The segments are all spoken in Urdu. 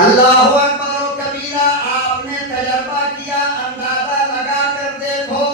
اللہ اکبر و کبیرہ، آپ نے تجربہ کیا، اندازہ لگا کر دیکھو،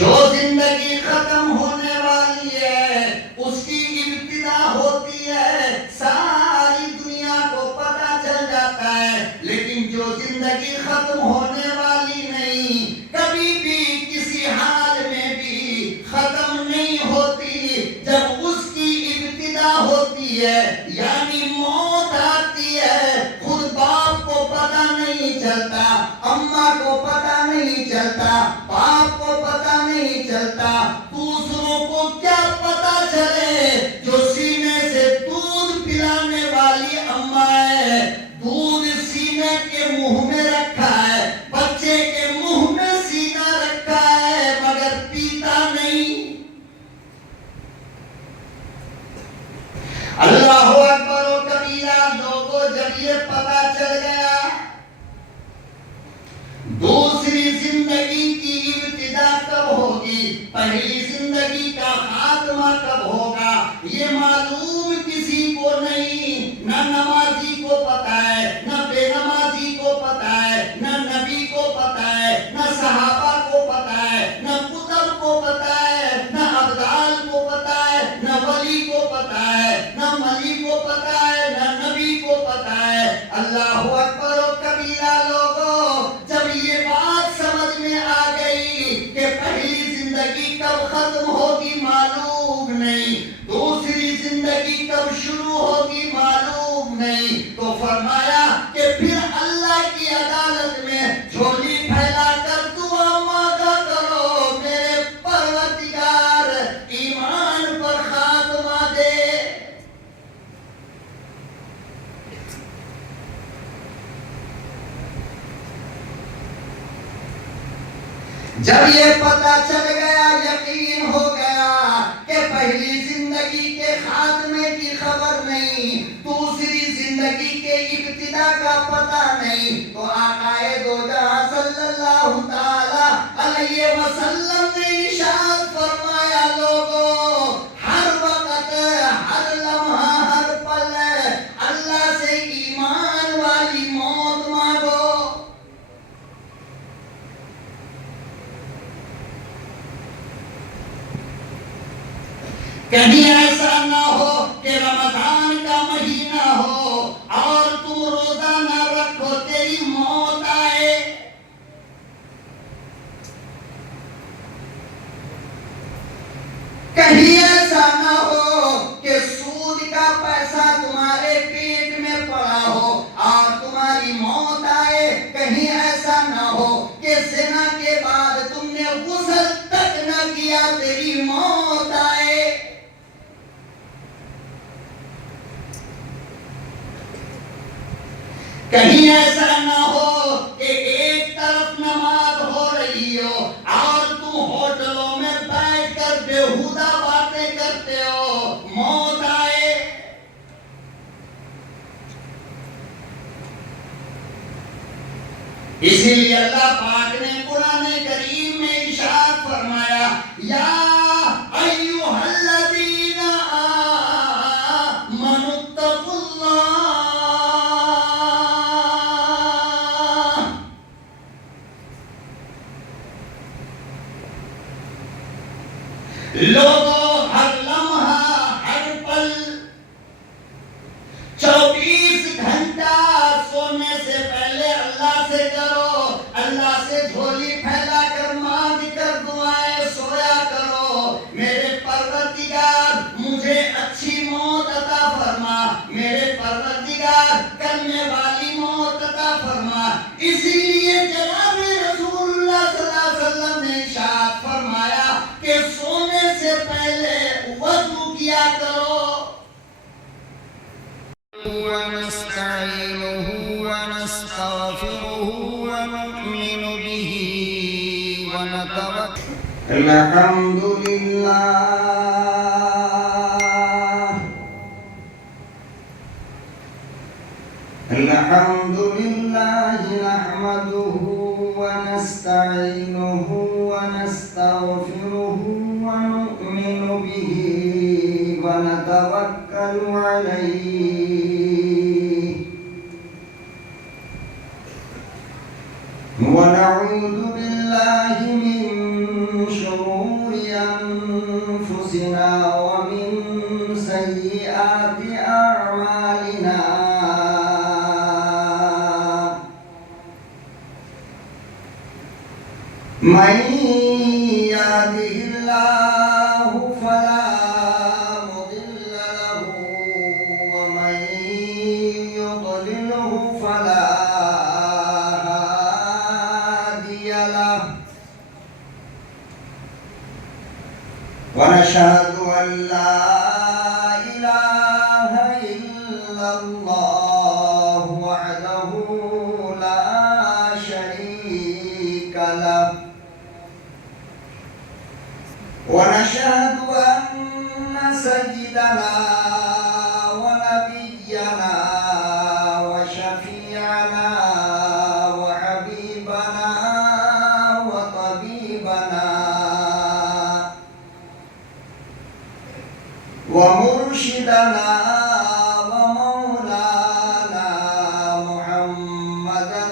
جو زندگی ختم ہونے والی ہے اس کی ابتدا ہوتی ہے، ساری دنیا کو پتہ چل جاتا ہے، لیکن جو زندگی ختم ہونے والی نہیں، کبھی بھی کسی حال میں بھی ختم نہیں ہوتی، جب اس کی ابتدا ہوتی ہے یعنی موت آتی ہے، خود باپ کو پتہ نہیں چلتا، اماں کو پتہ نہیں چلتا، باپ کو پتہ نہیں چلتا، دوسروں کو کیا پتہ چلے؟ جو سینے سے دودھ پلانے والی اماں ہے، دودھ سینے کے منہ میں رکھا ہے، بچے کے منہ میں سینہ رکھا ہے، مگر پیتا نہیں۔ اللہ اکبر و کبیرہ، لوگوں جب یہ پتہ چل گیا دوسری زندگی کی ابتدا کب ہوگی، پہلی زندگی کا خاتمہ کب ہوگا، یہ معلوم کسی کو نہیں، نہ نمازی کو پتہ ہے، نہ بے نمازی کو پتہ ہے، نہ نبی کو پتہ ہے، نہ صحابہ کو پتہ ہے، نہ کتب کو پتہ ہے، نہ ابدال کو پتہ ہے، نہ ولی کو پتہ ہے، نہ ملی کو پتہ ہے، نہ نبی کو پتہ ہے۔ اللہ اکبر و کبیرہ، لوگوں جب یہ بات سمجھ میں آ گئی کہ پہلی زندگی کب ختم ہوگی معلوم نہیں، دوسری زندگی کب شروع ہوگی معلوم نہیں، تو فرمایا کہ پھر اللہ کی عدالت میں جھولی پھیلا کر دعا مانگا کرو، میرے پروردگار ایمان پر خاتمہ دے۔ جب یہ پتہ چل گیا، یقین ہو گیا کہ پہلی زندگی کے خاتمے کی خبر نہیں، دوسری زندگی کے ابتدا کا پتہ نہیں، تو آقائے دو جہاں صلی اللہ تعالی علیہ وسلم نے ارشاد فرمایا، لوگوں ہر وقت، ہر لمحہ، ہر پل اللہ سے ایمان والی موت مانگو۔ کہیں ایسا نہ ہو کہ رمضان کا مہینہ ہو اور تم روزہ نہ رکھو، تیری موت آئے۔ کہیں ایسا نہ ہو کہ سود کا پیسہ تمہارے پیٹ میں پڑا ہو اور تمہاری موت آئے، کہیں ایسا نہ ہو کہ زنا کے بعد تم نے غسل تک نہ کیا، تیری موت آئے۔ کہیں ایسا نہ ہو کہ ایک طرف نماز ہو رہی ہو اور تم ہوٹلوں میں بیٹھ کر بیہودہ باتیں کرتے ہو، موت آئے۔ اسی لیے اللہ پاک نے قرآن کریم میں ارشاد فرمایا، یا ایھا الذین آمنوا اتقوا اللہ، لوگوں ہر لمحہ، ہر پل، 24 گھنٹہ سونے سے پہلے اللہ سے ڈرو، اللہ سے جھولی پھیلا کر مانگ کر دعائیں سویا کرو، میرے پروردگار مجھے اچھی موت عطا فرما، میرے پروردگار کرنے والی موت عطا فرما۔ اسی لیے جناب رسول اللہ صلی اللہ علیہ وسلم نے ارشاد فرمایا کہ سونے سے پہلے وضو کیا کرو۔ ونستعينه ونستغفره ونؤمن به ونتوكل الحمد للہ، الحمد للہ نحمده ونستعینه ونستغفره ونؤمن به ونتوکل عليه ونعوذ بالله من شرور أنفسنا ومن سيئات أعمالنا من يهده الله فلا مضل له ومن يضلله فلا هادي له ونشهد أن لا إله إلا الله وحده لا شريك له ونشهد أن سيدنا ونبينا وشفيعنا وحبيبنا وطبيبنا ومرشدنا ومولانا محمدا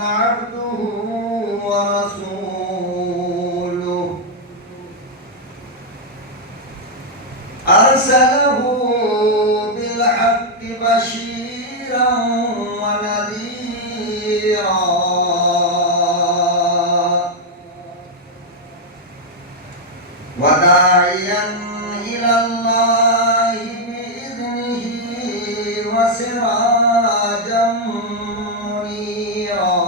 عبده ورسوله أرسله بالحق بشيرا ونذيرا وداعيا إلى الله بإذنه وسراجا منيرا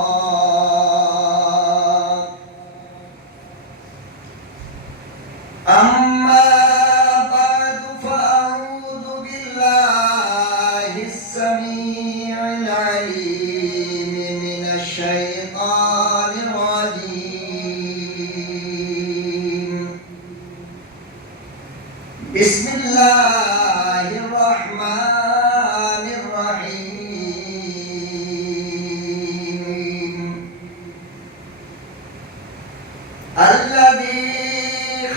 أما بعد فأعوذ بالله السميع العليم من الشيطان الرجيم بسم الله الرحمن الرحيم الذي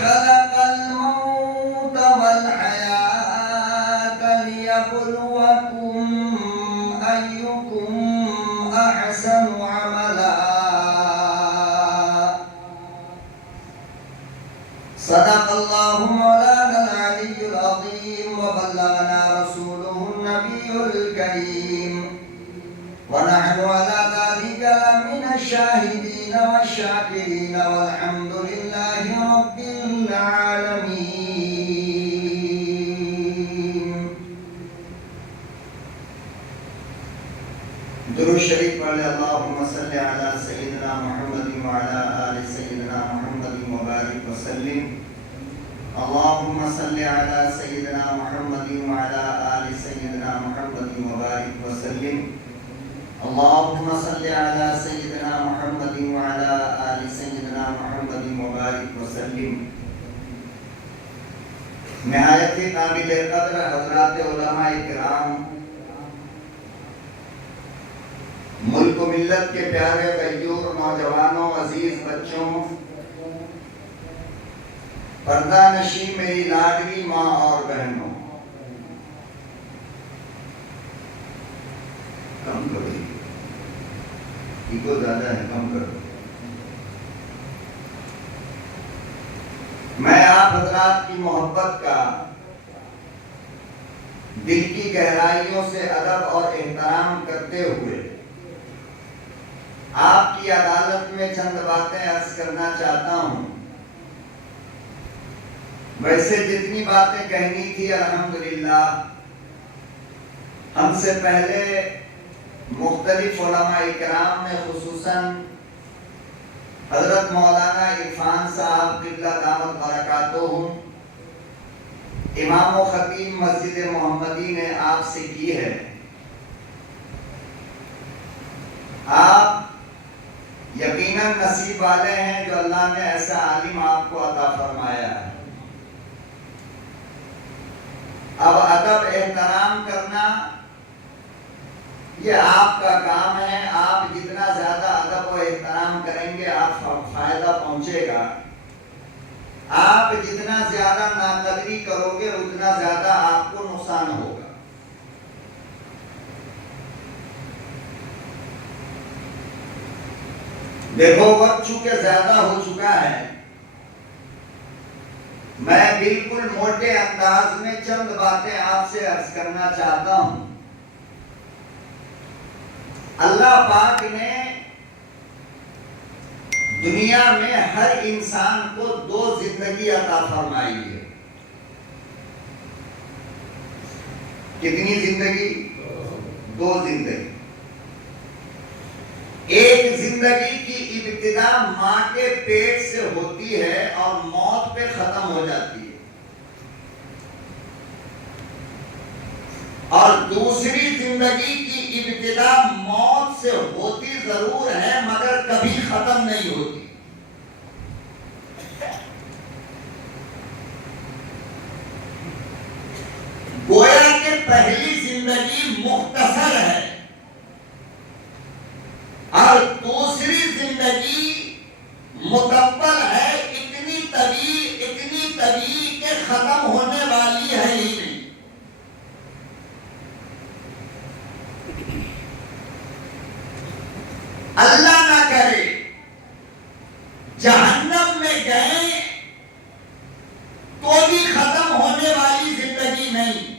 خلق الموت والحياة ليبلوكم أيكم أحسن عملا صدق الله مولانا العلي العظيم وبلغنا رسوله النبي الكريم ونحن على ذلك لمن الشاهدين والشاكرين والحمد لله رب العالمين. درود شریف پڑھ لے اللہم صلی علی سیدنا محمد وعلی آل سیدنا محمد وبارک وسلم. اللہم صلی علی سیدنا محمد وعلی آل سیدنا محمد وبارک وسلم. اللہم صلی علی سیدنا محمد وعلی آل سیدنا محمد وبارک وسلم. نہایت قابل قدر حضرات علماء کرام، ملک و ملت کے پیارے غیور نوجوانوں، عزیز بچوں، پردہ نشین میری لاڈلی ماں اور بہنوں، کم کرو ایگو زیادہ ہے، کم کرو. میں آپ حضرات کی محبت کا دل کی گہرائیوں سے ادب اور احترام کرتے ہوئے آپ کی عدالت میں چند باتیں عرض کرنا چاہتا ہوں. ویسے جتنی باتیں کہنی تھی الحمدللہ ہم سے پہلے مختلف علماء اکرام نے، خصوصاً حضرت مولانا عرفان صاحب قبلہ دامت برکاتہم، امام و خطیب مسجد محمدی نے آپ سے کی ہے. آپ یقیناً نصیب والے ہیں جو اللہ نے ایسا عالم آپ کو عطا فرمایا ہے. اب ادب احترام کرنا یہ آپ کا کام ہے. آپ جتنا زیادہ ادب و احترام کریں گے آپ فائدہ پہنچے گا. آپ جتنا زیادہ ناقدری کرو گے اتنا زیادہ آپ کو نقصان ہوگا. دیکھو وقت چونکہ زیادہ ہو چکا ہے، میں بالکل موٹے انداز میں چند باتیں آپ سے عرض کرنا چاہتا ہوں۔ اللہ پاک نے دنیا میں ہر انسان کو 2 زندگی عطا فرمائی ہے۔ کتنی زندگی؟ 2 زندگی۔ ایک زندگی کی ابتدا ماں کے پیٹ سے ہوتی ہے اور موت پہ ختم ہو جاتی ہے، اور دوسری زندگی کی ابتدا موت سے ہوتی ضرور ہے مگر کبھی ختم نہیں ہوتی۔ گویا کہ پہلی زندگی مختصر ہے اور دوسری زندگی مکمل ہے، اتنی طویل کہ ختم ہونے والی ہے ہی نہیں۔ اللہ نہ کرے جہنم میں گئے تو بھی ختم ہونے والی زندگی نہیں،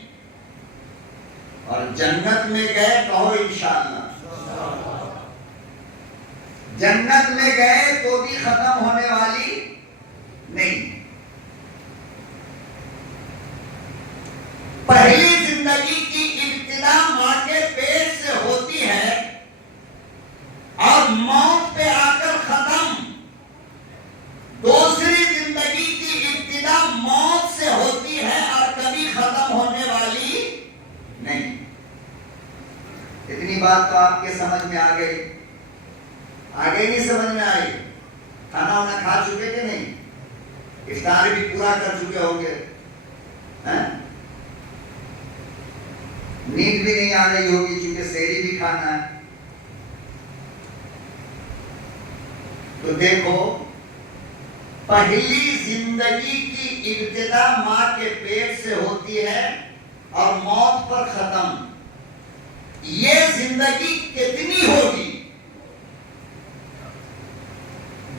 اور جنت میں گئے کہو انشاءاللہ، جنت میں گئے تو بھی ختم ہونے والی نہیں۔ پہلی زندگی کی ابتدا ماں کے پیٹ سے ہوتی ہے اور موت پہ آ کر ختم۔ دوسری زندگی کی ابتدا موت سے ہوتی ہے اور کبھی ختم ہونے والی نہیں۔ اتنی بات تو آپ کے سمجھ میں آ گئی؟ آگے نہیں سمجھ میں آئی؟ کھانا وانا کھا چکے کہ نہیں؟ افطار بھی پورا کر چکے ہوں گے، نیند بھی نہیں آ رہی ہوگی چونکہ سحری بھی کھانا ہے۔ تو دیکھو، پہلی زندگی کی ابتدا ماں کے پیٹ سے ہوتی ہے اور موت پر ختم۔ یہ زندگی کتنی ہوگی؟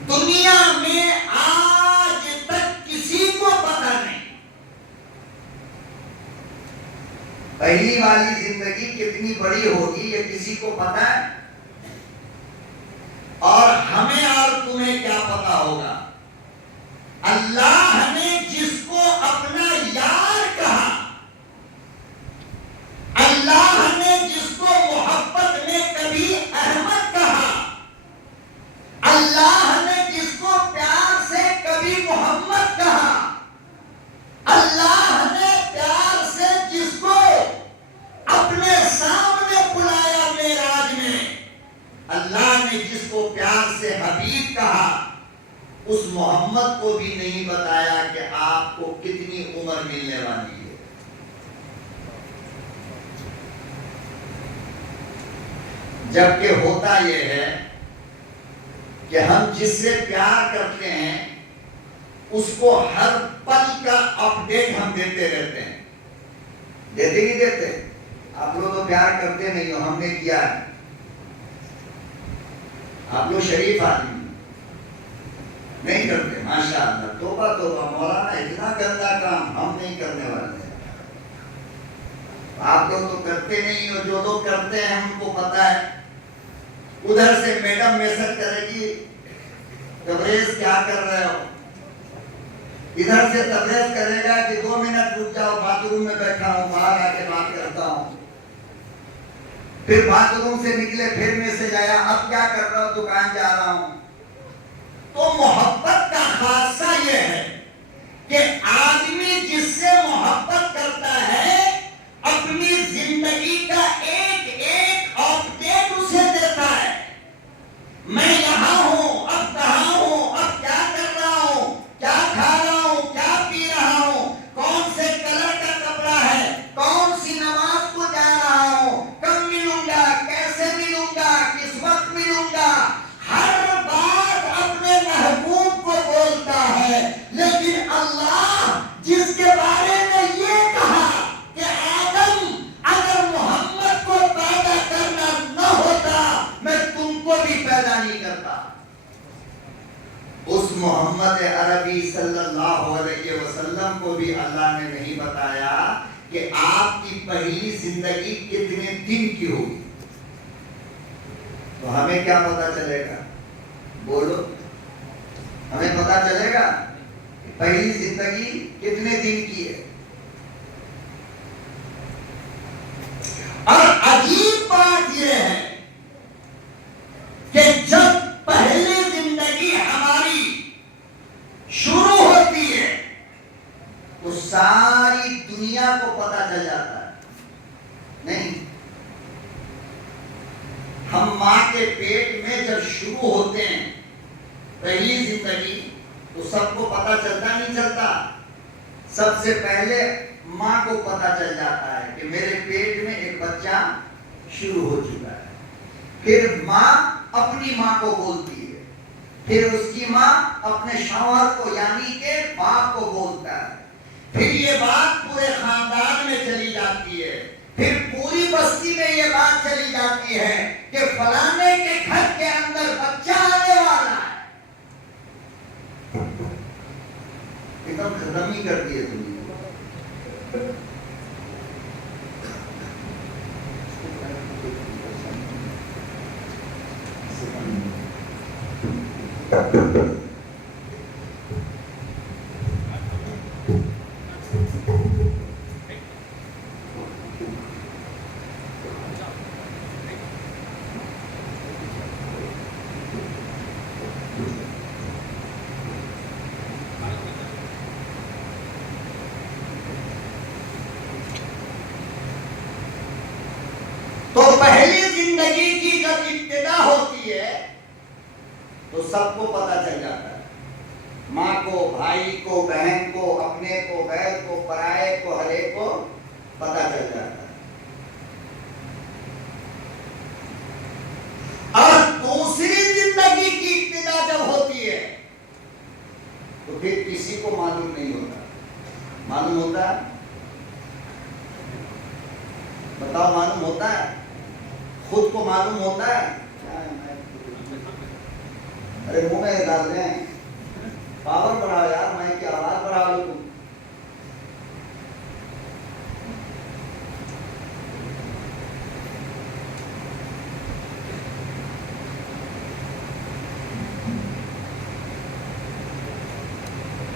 دنیا میں آج تک کسی کو پتا نہیں پہلی والی زندگی کتنی بڑی ہوگی، یہ کسی کو پتا ہے؟ اور ہمیں اور تمہیں کیا پتا ہوگا؟ اللہ نے جس کو اپنا یار کہا، اللہ نے جس کو محبت میں کبھی احمد کہا، اللہ نے جس کو پیار سے کبھی محمد کہا، اللہ نے پیار سے جس کو اپنے سامنے بلایا معراج میں، اللہ نے جس کو پیار سے حبیب کہا، اس محمد کو بھی نہیں بتایا کہ آپ کو کتنی عمر ملنے والی ہے۔ جبکہ ہوتا یہ ہے کہ ہم جس سے پیار کرتے ہیں اس کو ہر پل کا اپڈیٹ ہم دیتے رہتے ہیں۔ دیتے نہیں دیتے؟ آپ لوگ تو پیار کرتے نہیں ہو، ہم نے کیا ہے۔ آپ لوگ شریف آدمی نہیں کرتے، ماشاءاللہ، توبہ توبہ، مولانا اتنا گندا کام ہم نہیں کرنے والے۔ آپ لوگ تو کرتے نہیں ہو، جو لوگ کرتے ہیں ہم کو پتا ہے۔ ادھر سے میڈم میسج کرے گی تبریز کیا کر رہے ہو، ادھر سے تبریز کرے گا کہ 2 منٹ رک جاؤ، باتھ روم میں بیٹھا ہوں، باہر آ کے بات کرتا ہوں۔ پھر باتھ روم سے نکلے پھر میسج آیا اب کیا کر رہا ہوں، دکان جا رہا ہوں۔ تو محبت کا خاصہ یہ ہے کہ آدمی جس سے محبت کرتا ہے اپنی زندگی کا ایک ایک اپڈیٹ اسے دیتا ہے۔ میں یہاں ہوں، اب کہاں ہوں، اب کیا کر رہا ہوں، کیا کھا رہا ہوں، کیا پی رہا ہوں، کون سے کلر کا کپڑا ہے، کون سی نماز کو جا رہا ہوں، کب ملوں گا، کیسے ملوں گا، کس وقت ملوں گا، ہر بات اپنے محبوب کو بولتا ہے۔ لیکن اللہ جس کے بارے میں یہ کہا کہ آدم محمد عربی صلی اللہ علیہ وسلم کو بھی اللہ نے نہیں بتایا کہ آپ کی پہلی زندگی کتنے دن کی ہوگی. تو ہمیں کیا پتا چلے گا؟ بولو، ہمیں پتا چلے گا کہ پہلی زندگی کتنے دن کی ہے. اور عجیب بات یہ ہے کہ جب پہلی زندگی ہماری شروع ہوتی ہے تو ساری دنیا کو پتا چل جاتا ہے. نہیں، ہم ماں کے پیٹ میں جب شروع ہوتے ہیں پہلی زندگی تو سب کو پتا چلتا نہیں چلتا؟ سب سے پہلے ماں کو پتا چل جاتا ہے کہ میرے پیٹ میں ایک بچہ شروع ہو چکا ہے. پھر ماں اپنی ماں کو بولتی ہے، پھر اس کی ماں اپنے شوہر کو یعنی کہ باپ کو بولتا ہے. پھر یہ بات پورے خاندان میں چلی جاتی ہے، پھر پوری بستی میں یہ بات چلی جاتی ہے کہ فلانے کے گھر کے اندر بچہ آنے والا ہے. ایک دم ختم ہی کر دیے دنیا. تو پہلی زندگی کی جب ابتدا ہوتی ہے تو سب کو پتا چل جاتا ہے، ماں کو، بھائی کو، بہن کو، اپنے کو، غیر کو، پرائے کو، ہر ایک کو پتا چل جاتا ہے. اور دوسری زندگی کی ابتدا جب ہوتی ہے تو پھر کسی کو معلوم نہیں ہوتا. معلوم ہوتا ہے؟ بتاؤ، معلوم ہوتا ہے؟ خود کو معلوم ہوتا ہے؟ ارے منہ میں ڈال دیں، پاور بڑھاؤ یار، میں کی آواز بڑھا لوں. تم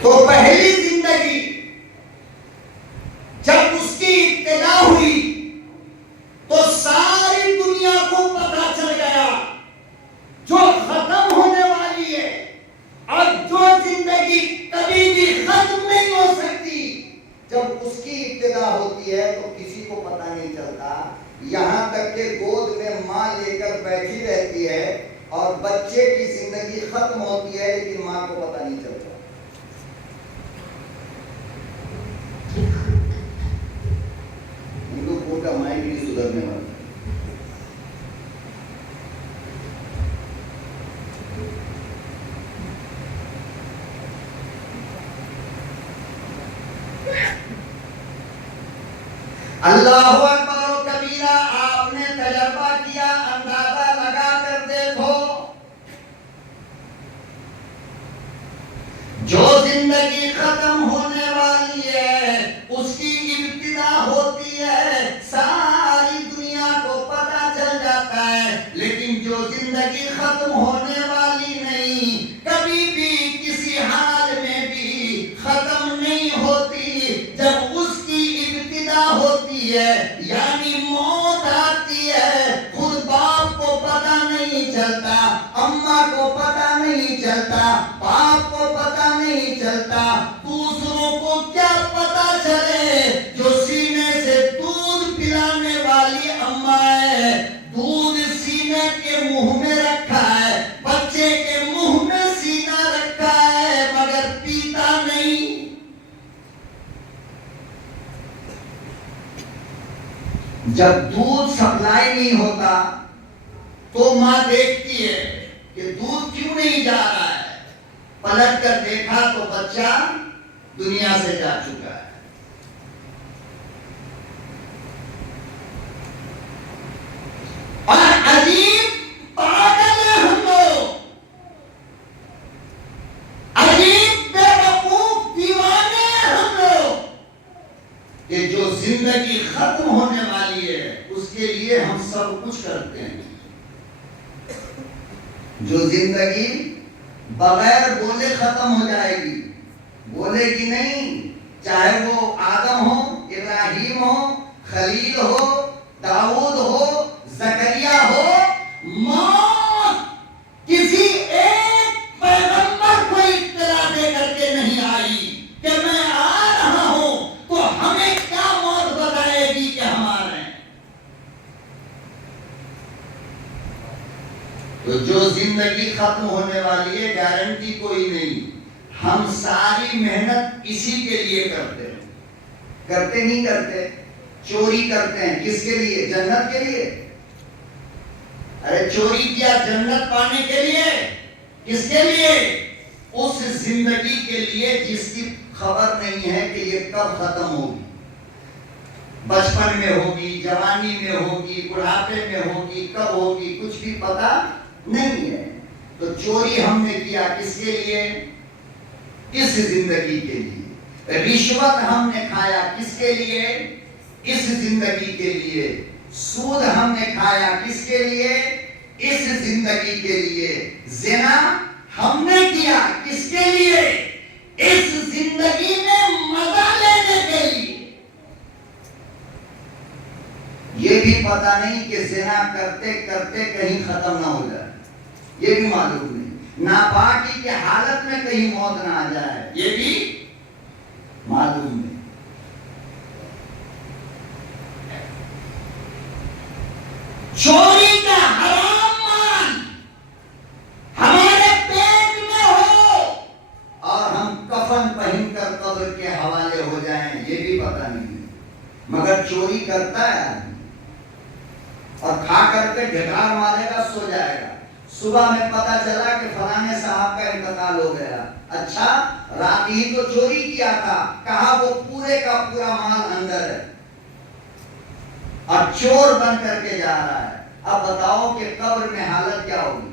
تو پہلی زندگی جب اس کی ابتدا ہوئی تو ساری دنیا کو پتا چل گیا جو ختم ہونے والی ہے اور جو زندگی کبھی بھی ختم نہیں ہو سکتی. جب اس کی ابتدا ہوتی ہے تو کسی کو پتا نہیں چلتا، یہاں تک کہ گود میں ماں لے کر بیٹھی رہتی ہے اور بچے کی زندگی ختم ہوتی ہے لیکن ماں کو پتا نہیں چلتا. کا مائنڈ نہیں سدھرنے والا. اللہ اکبر و کبیرہ. آپ نے تجربہ کیا، اندازہ لگا کر دیکھو، جو زندگی ختم ہونے والی ہے اس کی ابتدا ہوتی ہے، ساری دنیا کو پتا چل جاتا ہے، لیکن جو زندگی ختم ہونے والی نہیں، کبھی بھی کسی حال میں بھی ختم نہیں ہوتی، جب اس کی ابتدا ہوتی ہے یعنی موت آتی ہے، خود باپ کو پتا نہیں چلتا، اماں کو پتا نہیں چلتا، باپ کو پتا نہیں چلتا، دوسروں کو کیا پتا چلے؟ جو سینے سے دودھ پلانے والی اماں ہے، دودھ سینے کے منہ میں رکھا ہے، بچے کے منہ میں سینہ رکھا ہے مگر پیتا نہیں. جب دودھ سپلائی نہیں ہوتا تو ماں دیکھتی ہے کہ دودھ کیوں نہیں جا رہا ہے، پلٹ کر دیکھا تو بچہ دنیا سے جا چکا ہے. اور عجیب پاگل ہیں ہم لوگ. جو زندگی بغیر بولے ختم ہو جائے گی، بولے گی نہیں، چاہے وہ آدم ہو، ابراہیم ہو، خلیل ہو، داؤد ہو، زکریا ہو، موت کسی ایک پیغمبر کو اطلاع دے کر کے نہیں آئی کہ میں آ رہا ہوں، تو ہمیں کیا موت بتائے گی کہ ہم آ رہے ہیں؟ تو جو زندگی ختم ہونے والی ہے گارنٹی کوئی نہیں، ہم ساری محنت اسی کے لیے کرتے ہیں، کرتے نہیں کرتے؟ چوری کرتے ہیں کس کے لیے؟ جنت کے لیے؟ ارے چوری کیا جنت پانے کے لیے؟ کس کے لیے؟ اس زندگی کے لیے جس کی خبر نہیں ہے کہ یہ کب ختم ہوگی، بچپن میں ہوگی، جوانی میں ہوگی، بڑھاپے میں ہوگی، کب ہوگی کچھ بھی پتا نہیں ہے۔ تو چوری ہم نے کیا کس کے لیے؟ اس زندگی کے لیے۔ رشوت ہم نے کھایا کس کے لیے؟ اس زندگی کے لیے۔ سود ہم نے کھایا کس کے لیے؟ اس زندگی کے لیے۔ زنا ہم نے کیا کس کے لیے؟ اس زندگی میں مزہ لینے کے لیے۔ یہ بھی پتا نہیں کہ زنا کرتے کرتے کہیں ختم نہ ہو جائے، یہ بھی معلوم نہیں۔ ناپاکی کی حالت میں کہیں موت نہ آ جائے، یہ بھی معلوم نہیں۔ چوری کا حرام مال ہمارے پیٹ میں ہو اور ہم کفن پہن کر قبر کے حوالے ہو جائیں، یہ بھی پتا نہیں، مگر چوری کرتا ہے آدمی اور کھا کر کے ڈھکار مارے گا، سو جائے گا۔ صبح میں پتا چلا کہ فلانے صاحب کا انتقال ہو گیا، اچھا رات ہی تو چوری کیا تھا، کہا وہ پورے کا پورا مال اندر ہے اور چور بن کر کے جا رہا ہے۔ اب بتاؤ کہ قبر میں حالت کیا ہوگی؟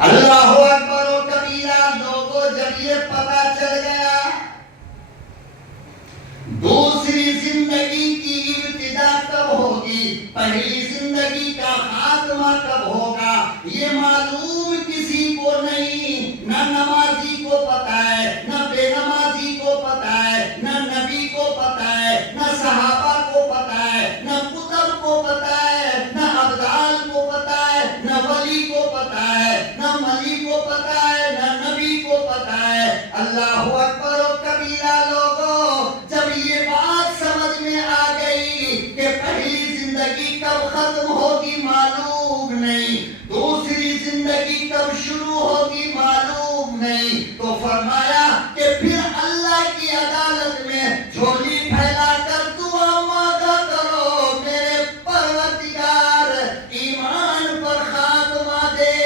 اللہ اکبر و کبیرہ۔ لوگوں جب یہ پتا چل گیا دوسری زندگی کی ابتدا کب ہوگی، پہلی زندگی کا خاتمہ کب ہوگا، یہ معلوم کسی کو نہیں، نہ نمازی کو پتا ہے، نہ بے نمازی کو پتا ہے، نہ نبی کو پتا ہے، نہ صحابہ کو پتا ہے، نہ کتب کو پتا ہے، نہ ابدال کو پتا ہے، نہ ولی کو پتا ہے، نہ ملی کو پتا ہے، نہ نبی کو پتا ہے۔ اللہ اکبر و کبیرہ۔ لوگوں جب یہ بات سمجھ میں آ گئی کہ پہلی زندگی کب ختم ہوگی معلوم نہیں، دوسری زندگی کب شروع ہوگی معلوم نہیں، تو فرمایا کہ پھر اللہ کی عدالت میں جھولی پھیلا کر دعا مانگا کرو، میرے پروردگار ایمان پر خاتمہ دے۔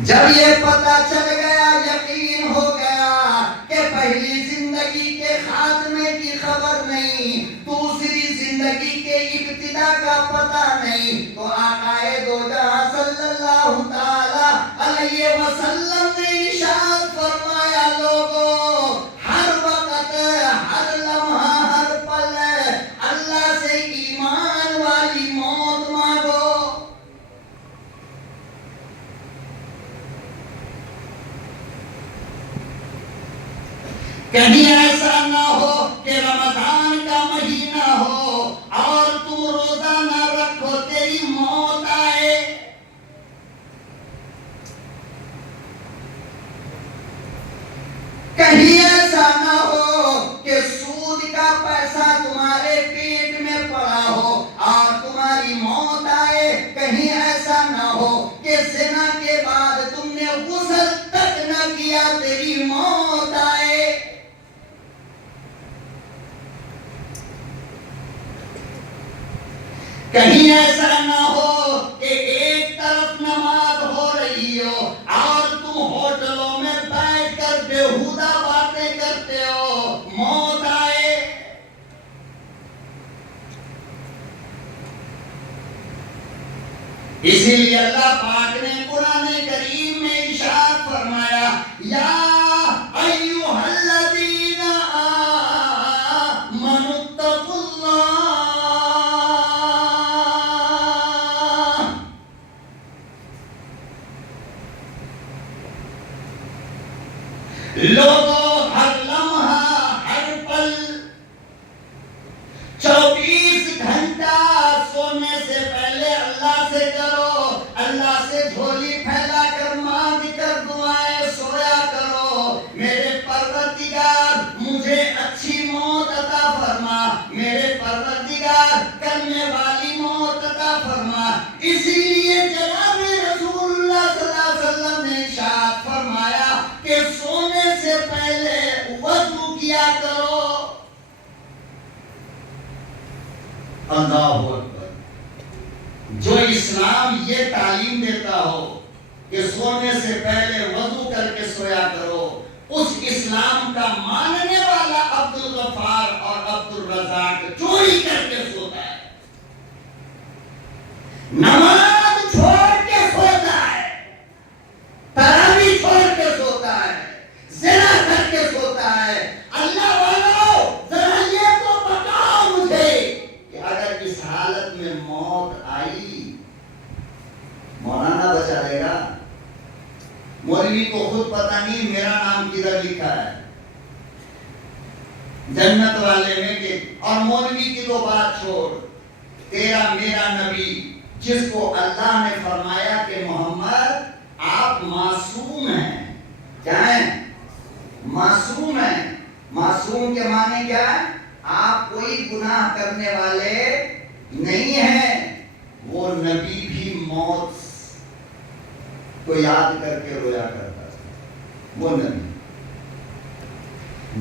جب یہ پتا چل گیا، یقین ہو گیا کہ پہلی زندگی کے خاتمے کی خبر نہیں، دوسری زندگی کے ابتدا کا پتہ نہیں، تو آقائے دو جہاں صلی اللہ تعالی علیہ وسلم نے ارشاد فرمایا، لوگوں ہر وقت، ہر لمحہ، ہر پل اللہ سے ایمان والی موت مانگو۔ کہیں ایسا نہ ہو کہ رمضان کا مہینہ ہو اور تم روزہ نہ رکھو، تیری موت آئے۔ کہیں ایسا نہ ہو کہ سود کا پیسہ تمہارے پیٹ میں پڑا ہو اور تمہاری موت آئے۔ کہیں ایسا نہ ہو کہ زنا کے بعد تم نے غسل تک نہ کیا، تیری موت آئے۔ کہیں ایسا نہ ہو کہ ایک طرف نماز ہو رہی ہو اور تم ہوٹلوں میں بیٹھ کر بیہودہ باتیں کرتے ہو، موت آئے۔ اسی لیے اللہ پاک نے قرآن کریم میں ارشاد فرمایا یا ایھا الذین آمنوا اتقوا اللہ، لوگوں ہر لمحہ ہر پل 24 گھنٹہ سونے سے پہلے اللہ سے کرو، اللہ سے جھولی پھیلا کر مانگ کر دعائیں سویا کرو، میرے پروردگار مجھے اچھی موت عطا فرما، میرے پروردگار کرنے والی موت عطا فرما۔ اسی لیے جناب رسول اللہ صلی اللہ علیہ وسلم نے ارشاد فرمایا کہ سونے سے پہلے وضو کیا کرو۔ اللہ اکبر! جو اسلام یہ تعلیم دیتا ہو کہ سونے سے پہلے وضو کر کے سویا کرو، اس اسلام کا ماننے والا عبد الغفار اور عبد الرزاق چوری کر کے سوتا ہے، نماز چھوڑ کے سوتا ہے، تراویح چھوڑ کے سوتا ہے، زنا کر کے سوتا ہے۔ اللہ والو ذرا یہ تو بتاؤ مجھے کہ اگر اس حالت میں موت آئی، مولانا بچا لے گا؟ مولوی کو خود پتہ نہیں میرا نام کدھر لکھا ہے جنت والے میں کہ، اور مولوی کی تو بات چھوڑ، تیرا میرا نبی جس کو اللہ نے فرمایا کہ محمد آپ معصوم ہیں، کیا ہیں؟ معصوم ہیں۔ معصوم کے معنی کیا ہے؟ آپ کوئی گناہ کرنے والے نہیں ہیں۔ وہ نبی بھی موت کو یاد کر کے رویا کرتا تھا، وہ نبی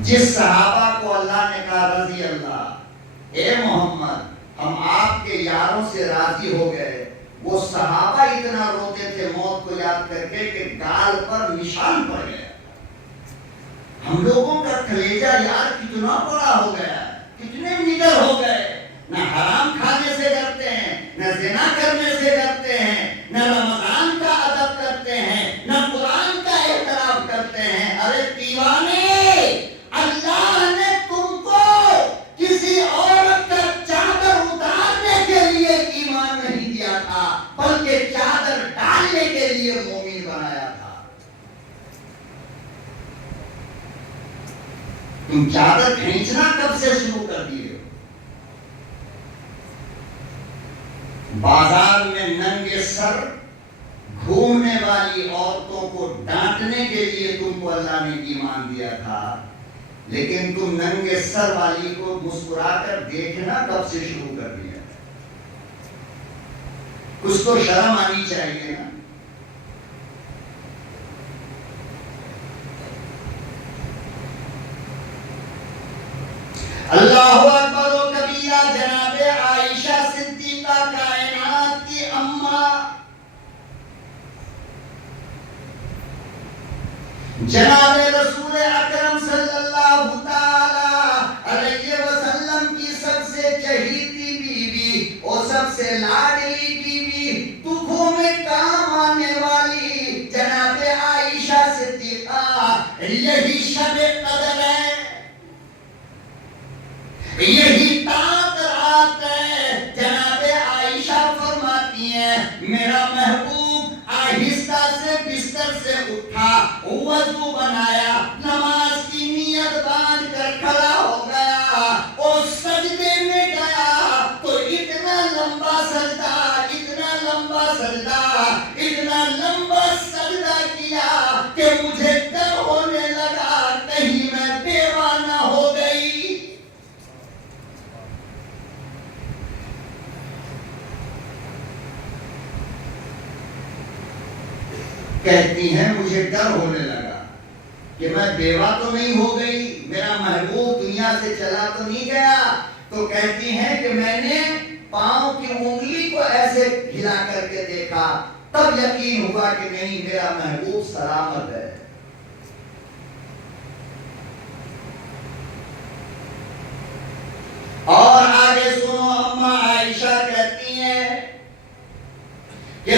جس صحابہ کو اللہ نے کہا رضی اللہ، اے محمد ہم آپ کے یاروں سے راضی ہو گئے، وہ صحابہ اتنا روتے تھے موت کو یاد کر کے کہ گال پر نشان پڑ گیا۔ ہم لوگوں کا کلیجہ یار کتنا بڑا ہو گیا، کتنے نڈر ہو گئے، نہ حرام کھانے سے ڈرتے ہیں، نہ زنا کرنے سے ڈرتے ہیں، نہ رمضان کا ادب کرتے ہیں، نہ قرآن کا احترام کرتے ہیں۔ ارے دیوانے، اللہ نے تم کو کسی عورت کا چادر اتارنے کے لیے ایمان نہیں دیا تھا، بلکہ چادر ڈالنے کے لیے مومن بنایا تھا۔ تم چادر کھینچنا کب سے شروع کر دیے ہو؟ بازار میں ننگے سر گھومنے والی عورتوں کو ڈانٹنے کے لیے تم کو اللہ نے ایمان دیا تھا، لیکن تم ننگے سر والی کو مسکرا کر دیکھنا کب سے شروع کر دیا؟ کچھ تو شرم آنی چاہیے نا۔ اللہ اکبر و کبیرہ! جناب عائشہ صدیقہ کائنات کی اماں، جناب رسول اکرم صلی اللہ تعالی علیہ وسلم کی سب سے چہیتی بیوی اور سب سے لاڈلی بیوی، دکھوں میں کام آنے والی جناب عائشہ صدیقہ، یہی شب قدر ہے، یہی تات رات ہے۔ جناب عائشہ فرماتی ہیں میرا محبوب آہستہ سے بستر سے اٹھا، وضو بنایا، نماز کی نیت باندھ کر کھڑا ہو گیا اور سجدے میں گیا تو اتنا لمبا سجدہ، اتنا لمبا سجدہ، اتنا لمبا سجدہ کیا کہ مجھے ڈر ہونے لگا کہیں میں بیوہ نہ ہو گئی۔ کہتی ہیں مجھے ڈر ہونے لگا کہ میں بیوہ تو نہیں ہو گئی، میرا محبوب دنیا سے چلا تو نہیں گیا۔ تو کہتی ہیں کہ میں نے پاؤں کی انگلی کو ایسے ہلا کر کے دیکھا، تب یقین ہوا کہ نہیں میرا محبوب سلامت ہے۔ اور آگے سنو، اماں عائشہ کہتی ہیں کہ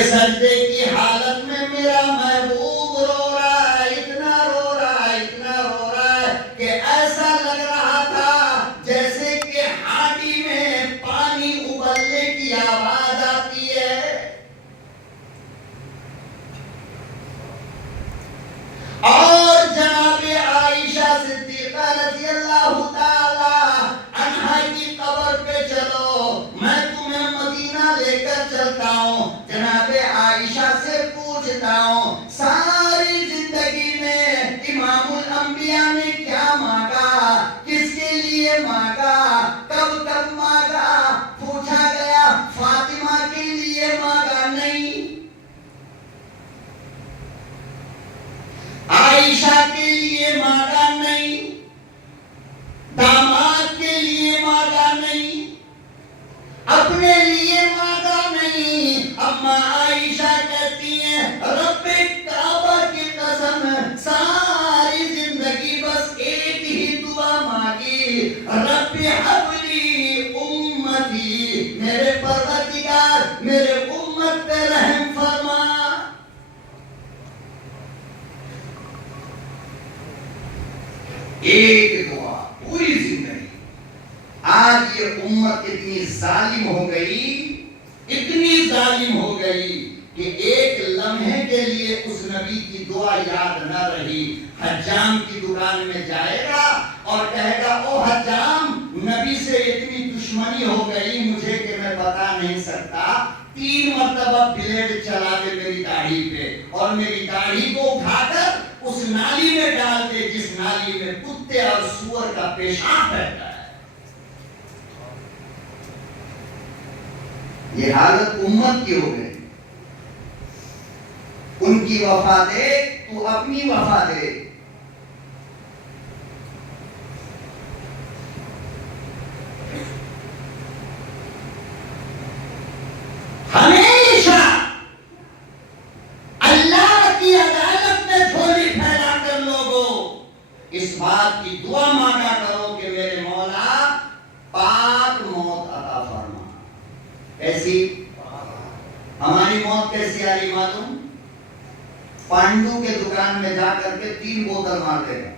چلتا ہوں، جناب عائشہ سے پوچھتا ہوں ساری زندگی میں امام الانبیاء نے کیا مانگا، کس کے لیے مانگا، کب کب مانگا؟ پوچھا گیا فاطمہ کے لیے مانگا نہیں، عائشہ کے لیے مانگا نہیں، داماد کے لیے مانگا نہیں، اپنے لیے مانگا نہیں۔ اما عائشہ کہتی ہیں رب کعبہ کی قسم ساری زندگی بس ایک ہی دعا مانگی، رب حبلی امتی، میرے پروردگار میرے امت پہ رحم فرما۔ ایک دعا پوری زندگی۔ آج یہ امت اتنی ظالم ہو گئی، اتنی ظالم ہو گئی کہ ایک لمحے کے لیے اس نبی کی دعا یاد نہ رہی۔ حجام کی دکان میں جائے گا اور کہے گا او حجام، نبی سے اتنی دشمنی ہو گئی مجھے کہ میں بتا نہیں سکتا، 3 مرتبہ بلیڈ چلا دے میری داڑھی پہ اور میری داڑھی کو اٹھا کر اس نالی میں ڈال دے جس نالی میں کتے اور سور کا پیشاب رہتا ہے۔ یہ حالت امت کی ہو گئی۔ ان کی وفا دے تو اپنی وفا دے۔ ہمیشہ اللہ کی عدالت میں جھولی پھیلا کر لوگوں اس بات کی دعا مانگا کرو کہ میرے مولا پاک موت عطا فرما۔ ایسی ہماری موت کیسی آ رہی معلوم؟ پانڈو کے دکان میں جا کر کے 3 بوتل مار دے گا،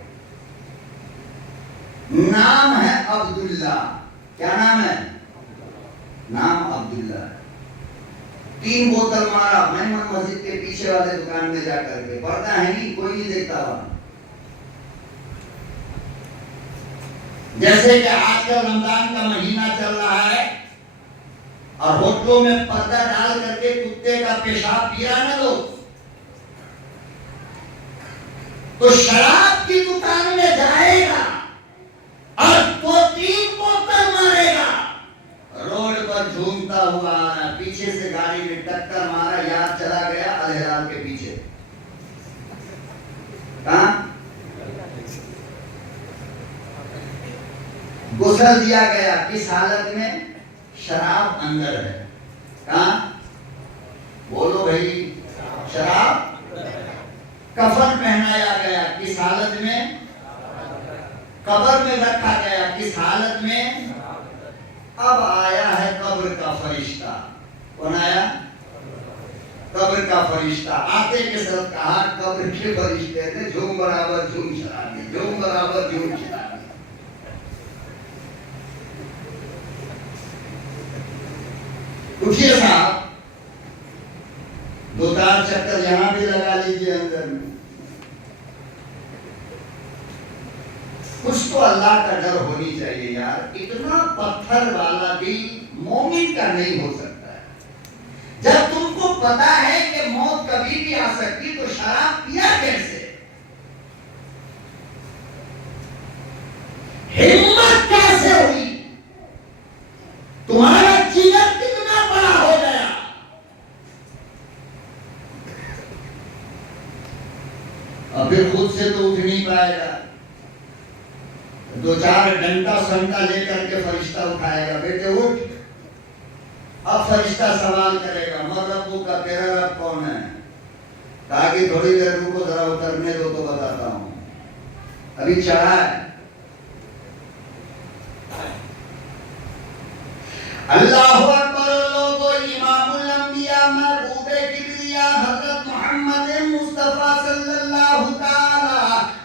نام ہے عبداللہ، کیا نام ہے؟ نام عبداللہ، 3 بوتل مارا محمد مسجد کے پیچھے والے دکان میں جا کر کے، پردہ ہے نہیں، کوئی نہیں دیکھتا وہاں۔ جیسے کہ آج کل رمضان کا مہینہ چل رہا ہے اور ہوٹلوں میں پردہ ڈال کر کے کتے کا پیشاب پیا نا لوگ، تو شراب کی دکان میں جائے گا اور 2-3 بوتل مارے گا، روڈ پر جھومتا ہوا آ رہا، پیچھے سے گاڑی نے ٹکر مارا، یاد چلا گیا الہلال کے پیچھے، کہاں غسل دیا گیا، کس حالت میں؟ شراب اندر ہے، کہاں؟ بولو بھائی، شراب۔ کفن پہنایا گیا، کس حالت میں؟ قبر میں رکھا گیا، کس حالت میں؟ اب آیا ہے قبر کا فرشتہ، کون آیا؟ قبر کا فرشتہ۔ آتے کے ساتھ کہا قبر کے فرشتے نے جھوم برابر جھوم شرابی، جھوم برابر جھوم شرابی۔ اٹھیے صاحب، 2-4 چکر یہاں بھی لگا لیجیے اندر میں۔ کچھ تو اللہ کا ڈر ہونی چاہیے یار، اتنا پتھر والا دل مومن کا نہیں ہو سکتا ہے۔ جب تم کو پتا ہے کہ موت کبھی بھی آ سکتی تو شراب پیا کیسے؟ ہمت کیسے ہوئی؟ تمہارا جگر کتنا بڑا ہو گیا؟ اور پھر خود سے تو اٹھ نہیں پائے گا، 2-4 ڈنڈا سنٹا لے کر کے فرشتہ اٹھائے گا، بیٹے اٹھ۔ اب فرشتہ سوال کرے گا من ربو کا، تیرا رب کون ہے؟ تاکہ تھوڑی دیر کو ذرا اترنے دو تو بتاتا ہوں، ابھی چڑھا ہے۔ اللہ اکبر لوگو، امام الانبیاء محبوب کبریا حضرت محمد مصطفیٰ صلی اللہ تعالی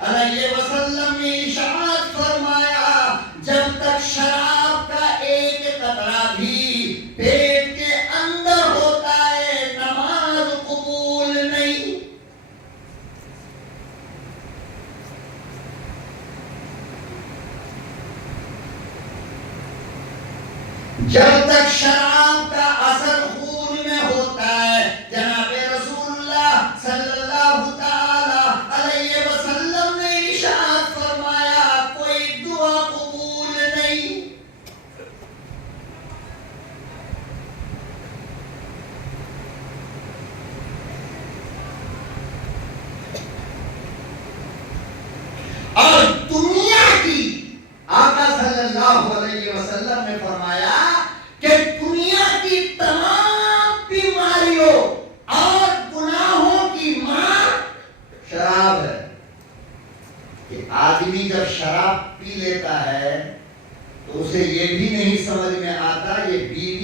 علیہ وسلم نے ارشاد فرمایا جب تک شراب کا ایک قطرہ بھی پیٹ کے اندر ہوتا ہے نماز قبول نہیں۔ جب تک شراب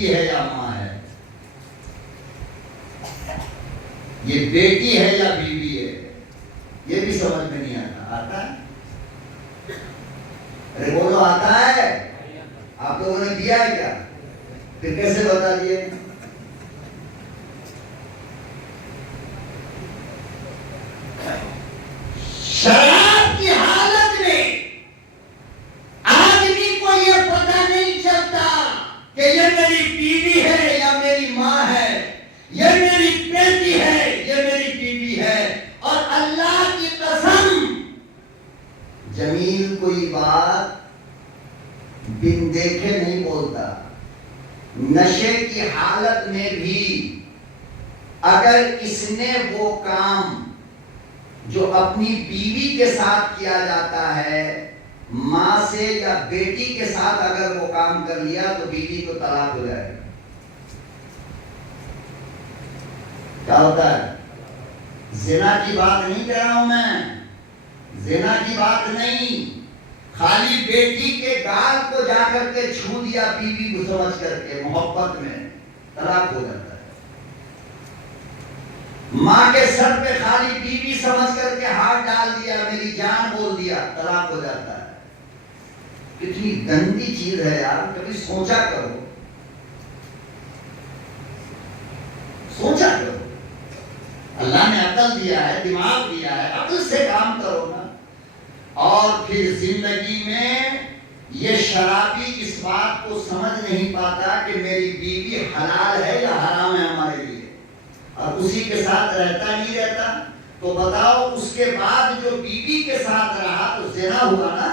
بیٹی ہے یا ماں ہے؟ یہ بیٹی ہے یا بیوی ہے؟ یہ بھی سمجھ میں نہیں آتا. آتا ہے؟ ارے بولو آتا ہے؟ آپ لوگوں نے دیا ہے کیا؟ پھر کیسے بتا دیے؟ شراب کی حالت میں آدمی کو یہ پتہ نہیں چلتا کہ یہ میری بیوی ہے یا میری ماں ہے، یہ میری بیٹی ہے، یہ میری بیوی ہے. اور اللہ کی قسم، جمیل کوئی بات بن دیکھے نہیں بولتا. نشے کی حالت میں بھی اگر اس نے وہ کام جو اپنی بیوی کے ساتھ کیا جاتا ہے، ماں سے یا بیٹی کے ساتھ اگر وہ کام کر لیا تو بیوی کو طلاق ہو جائے گا. کیا ہوتا ہے؟ زنا کی بات نہیں کر رہا ہوں میں، زنا کی بات نہیں، خالی بیٹی کے گال کو جا کر کے چھو دیا بیوی کو سمجھ کر کے محبت میں، طلاق ہو جاتا ہے. ماں کے سر پہ خالی بیوی سمجھ کر کے ہاتھ ڈال دیا، میری جان بول دیا، طلاق ہو جاتا ہے. کتنی گندی چیز ہے یار. کبھی سوچا کرو، سوچا کرو. اللہ نے عقل دیا ہے، دماغ دیا ہے، عقل سے کام کرو نا. اور پھر زندگی میں یہ شرابی اس بات کو سمجھ نہیں پاتا کہ میری بیوی حلال ہے یا حرام ہے ہمارے لیے، اور اسی کے ساتھ رہتا نہیں رہتا. تو بتاؤ اس کے بعد جو بیوی کے ساتھ رہا تو زنا ہوا نا.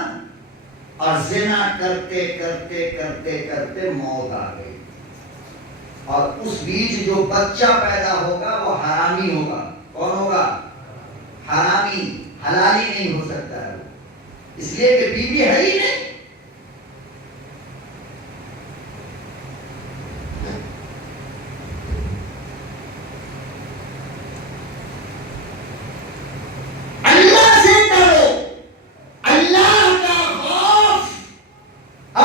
اور زنا کرتے کرتے کرتے کرتے موت آ گئی. اور اس بیچ جو بچہ پیدا ہوگا وہ حرامی ہوگا. کون ہوگا؟ حرامی. حلالی نہیں ہو سکتا ہے، اس لیے کہ بیوی ہے ہی نہیں. اللہ سے ڈرو، اللہ کا خوف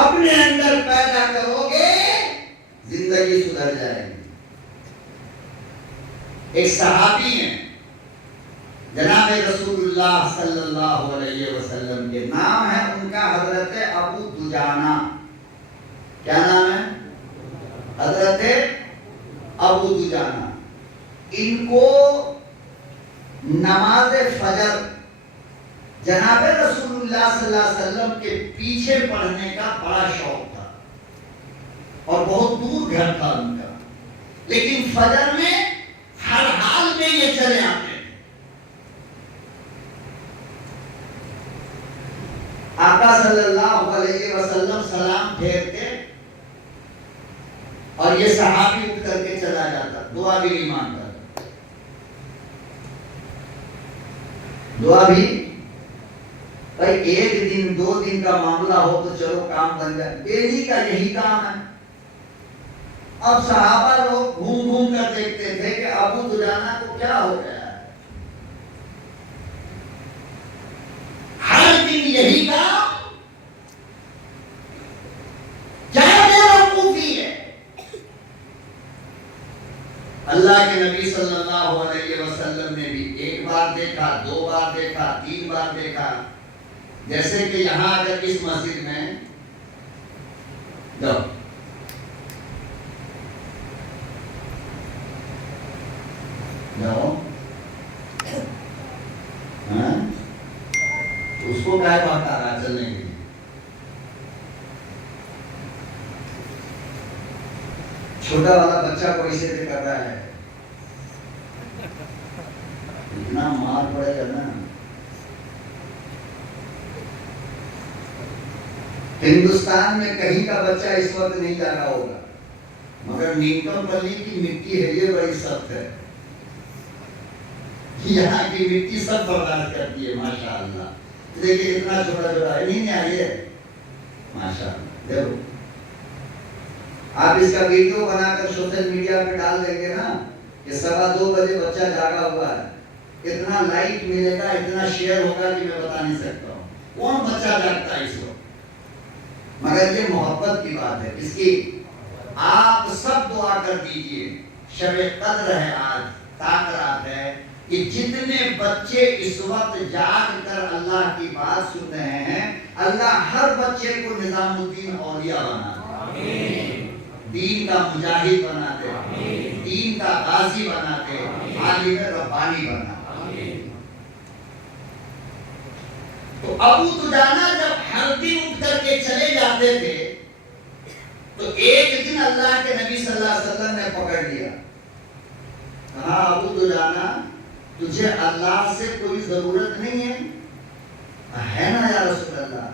اپنے اندر پیدا کرو گے، زندگی سدھر جائے گی. ایک صحابی ہیں جناب رسول اللہ صلی اللہ علیہ وسلم کے، نام ہے ان کا حضرت ابو دجانہ. کیا نام ہے؟ حضرت ابو دجانہ. ان کو نماز فجر جناب رسول اللہ صلی اللہ علیہ وسلم کے پیچھے پڑھنے کا بڑا شوق تھا، اور بہت دور گھر تھا ان کا، لیکن فجر میں ہر حال میں یہ چلے آتے. آقا صلی اللہ علیہ وسلم سلام پھیرتے اور یہ صحابی اٹھ کر کے چلا جاتا، دعا بھی نہیں مانگتا. دعا بھی بھائی ایک دن دو دن کا معاملہ ہو تو چلو کام بن جائے، ڈیلی کا یہی کام ہے. اب صحابہ لوگ گھوم گھوم کر دیکھتے تھے کہ ابو دجانہ کو کیا ہو گیا ہے، ہر دن یہی کام، کیا بیوقوفی ہے. اللہ کے نبی صلی اللہ علیہ وسلم نے بھی ایک بار دیکھا، دو بار دیکھا، تین بار دیکھا. جیسے کہ یہاں اگر اس مسجد میں جاؤ، جاؤ اس کو کیا بات آ رہا چلنے کے لیے؟ چھوٹا والا بچہ کو اسے سے کر رہا ہے، اتنا مار پڑے گا نا. ہندوستان میں کہیں کا بچہ اس وقت نہیں جا رہا ہوگا، مگر نیمکم پلی کی مٹی ہے یہ بڑی سخت ہے. یہاں کی مٹی سب برداشت کرتی ہے ماشاءاللہ. دیکھیے اتنا چھوٹا چھوٹا ہے، نہیں آئیے ماشاءاللہ. دیکھو آپ اس کا ویڈیو بنا کر سوشل میڈیا پہ ڈال دیں گے نا کہ 2:15 بجے بچہ جاگا ہوا ہے، اتنا لائک ملے گا، اتنا شیئر ہوگا کہ میں بتا نہیں سکتا ہوں. کون بچہ جاگتا ہے اس وقت؟ مگر یہ محبت کی بات ہے. کس کی؟ آپ سب دعا کر دیجئے، شب قدر ہے آج، تاکرات ہے کہ جتنے بچے اس وقت جاگ کر اللہ کی بات سن رہے ہیں، اللہ ہر بچے کو نظام الدین اولیاء بنا دے، دین کا مجاہد بنا دے، دین کا غازی بنا دے، عالم ربانی بنا دے۔ تو ابو دجانہ جب ہر دن اٹھ کر کے چلے جاتے تھے تو ایک دن اللہ کے نبی صلی اللہ علیہ وسلم نے پکڑ لیا، کہا ابو دجانہ تجھے اللہ سے کوئی ضرورت نہیں ہے نا یا رسول اللہ،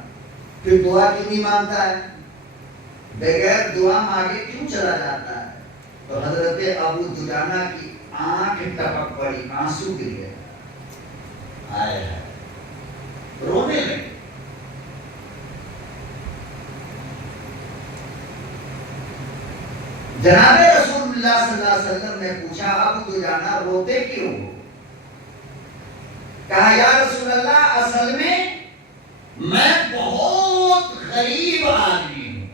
پھر دعا کیوں نہیں مانگتا ہے، بغیر دعا مانگے کیوں چلا جاتا ہے؟ تو حضرت ابو دجانہ کی آنکھ ٹپک پڑی، آنسو گر گئے، آئے ہے رونے لگے۔ جناب رسول اللہ صلی اللہ علیہ وسلم نے پوچھا ابو دجانہ روتے کیوں ہو؟ کہا یا رسول اللہ اصل میں بہت غریب آدمی ہوں۔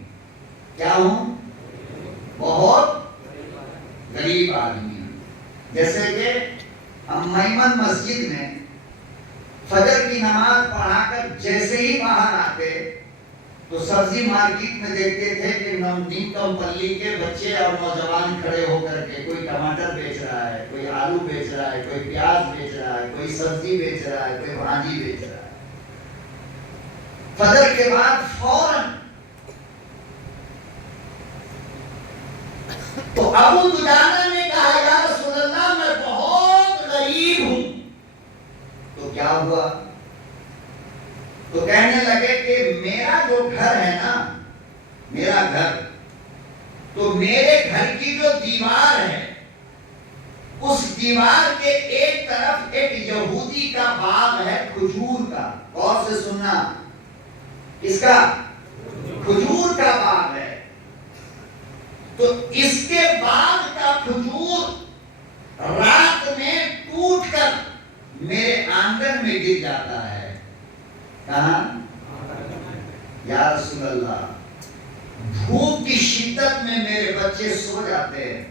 کیا ہوں؟ بہت غریب آدمی ہوں۔ جیسے کہ ہم میمن مسجد میں فجر کی نماز پڑھا کر جیسے ہی باہر آتے تو سبزی مارکیٹ میں دیکھتے تھے کہ نمدین کم پلی کے بچے اور نوجوان کھڑے ہو کر کے کوئی ٹماٹر بیچ رہا ہے، کوئی آلو بیچ رہا ہے، کوئی پیاز بیچ رہا ہے، کوئی سبزی بیچ رہا ہے، کوئی بھاجی بیچ رہا ہے۔ فجر کے بعد فوراً تو ابو دجانہ نے کہا یا رسول اللہ میں بہت غریب ہوں۔ تو کیا ہوا؟ تو کہنے لگے کہ میرا جو گھر ہے نا، میرا گھر، تو میرے گھر کی جو دیوار ہے اس دیوار کے ایک طرف ایک یہودی کا باغ ہے کھجور کا، غور سے سننا، کس کا؟ کھجور کا باغ ہے۔ تو اس کے باغ کا کھجور رات میں ٹوٹ کر میرے آنگن میں گر جاتا ہے۔ کہاں؟ یا رسول اللہ دھوپ کی شدت میں میرے بچے سو جاتے ہیں،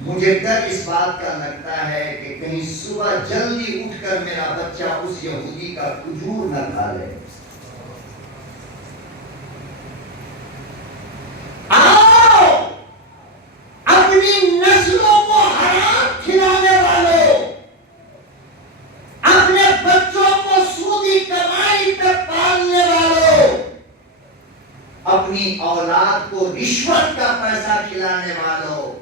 مجھے ڈر اس بات کا لگتا ہے کہ کہیں صبح جلدی اٹھ کر میرا بچہ اس یہودی کا کھجور نہ کھا لے۔ آؤ اپنی نسلوں کو حرام کھلانے والوں، اپنے بچوں کو سودی کمائی پہ پالنے والوں، اپنی اولاد کو رشوت کا پیسہ کھلانے والوں،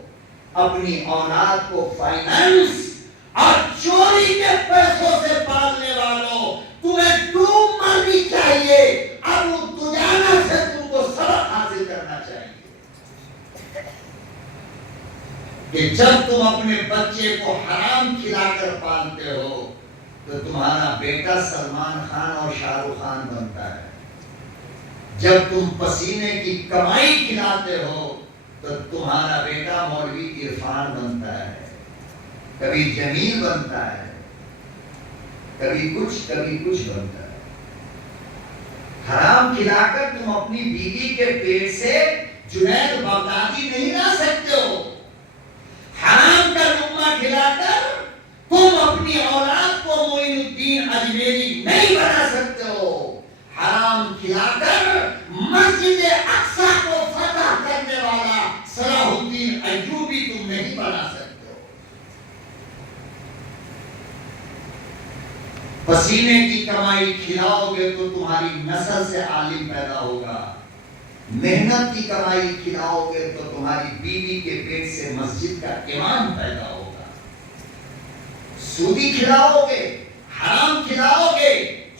اپنی اولاد کو فائنانس اور چوری کے پیسوں سے پالنے والوں، تمہیں ڈوب مارنی چاہیے۔ ابو دجانہ سے تم کو سبق حاصل کرنا چاہیے کہ جب تم اپنے بچے کو حرام کھلا کر پالتے ہو تو تمہارا بیٹا سلمان خان اور شاہ رخ خان بنتا ہے، جب تم پسینے کی کمائی کھلاتے ہو تو تمہارا بیٹا مولوی عرفان بنتا ہے، کبھی جمیل بنتا ہے، کبھی کچھ بنتا ہے۔ حرام کھلا کر تم اپنی بیوی کے پیٹ سے جنید بغدادی نہیں لا سکتے ہو، حرام کا لقمہ کھلا کر تم اپنی اولاد کو معین الدین اجمیری نہیں بنا سکتے ہو، حرام کھلا کر مسجد اقصی کو فتح کرنے والا صلاح الدین ایوبی تم نہیں بنا سکتے ہو۔ پسینے کی کمائی کھلاؤ گے تو تمہاری نسل سے عالم پیدا ہوگا، محنت کی کمائی کھلاؤ گے تو تمہاری بیوی کے پیٹ سے مسجد کا امام پیدا ہوگا۔ سودی کھلاؤ گے، حرام کھلاؤ گے،